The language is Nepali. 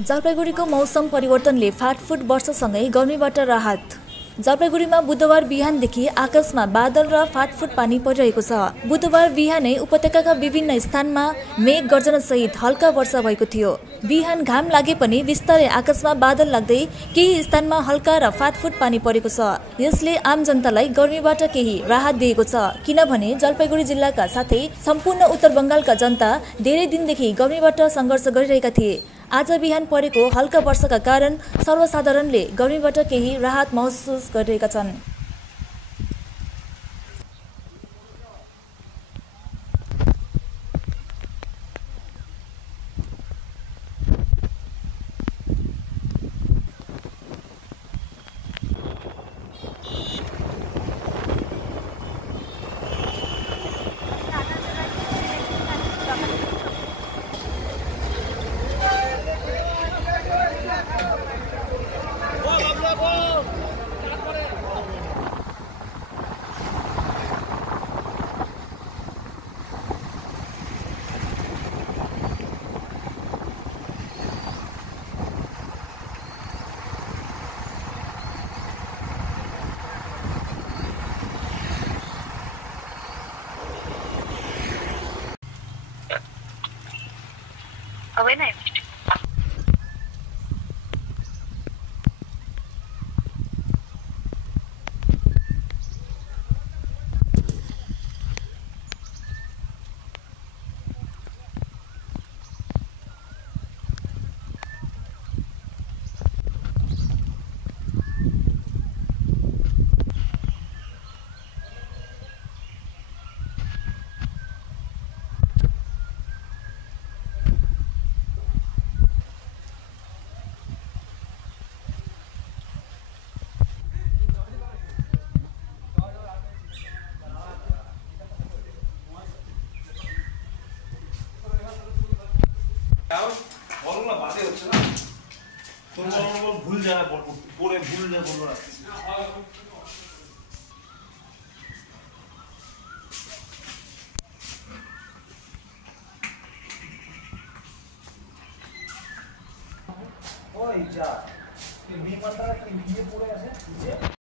जलपाइगुडीको मौसम परिवर्तनले फाटफुट वर्षसँगै गर्मीबाट राहत। जलपाइगुडीमा बुधबार बिहानदेखि आकाशमा बादल र फाटफुट पानी परिरहेको छ। बुधबार बिहानै उपत्यकाका विभिन्न स्थानमा मेघ गर्जनसहित हल्का वर्षा भएको थियो। बिहान घाम लागे पनि बिस्तारै आकाशमा बादल लाग्दै केही स्थानमा हल्का र फाटफुट पानी परेको छ। यसले आम जनतालाई गर्मीबाट केही राहत दिएको छ, किनभने जलपाइगुडी जिल्लाका साथै सम्पूर्ण उत्तर बंगालका जनता धेरै दिनदेखि गर्मीबाट सङ्घर्ष गरिरहेका थिए। आज बिहान परेको हल्का वर्षाका कारण सर्वसाधारणले गर्मीबाट केही राहत महसुस गरिरहेका छन्। বলো না বাদে হচ্ছে না তোমরা ভুল জায়গা পড়ে ভুল জায়গা বলবো রাখতেছি ওই যা এই মাথাটা কি নিয়ে পড়ে আছে নিচে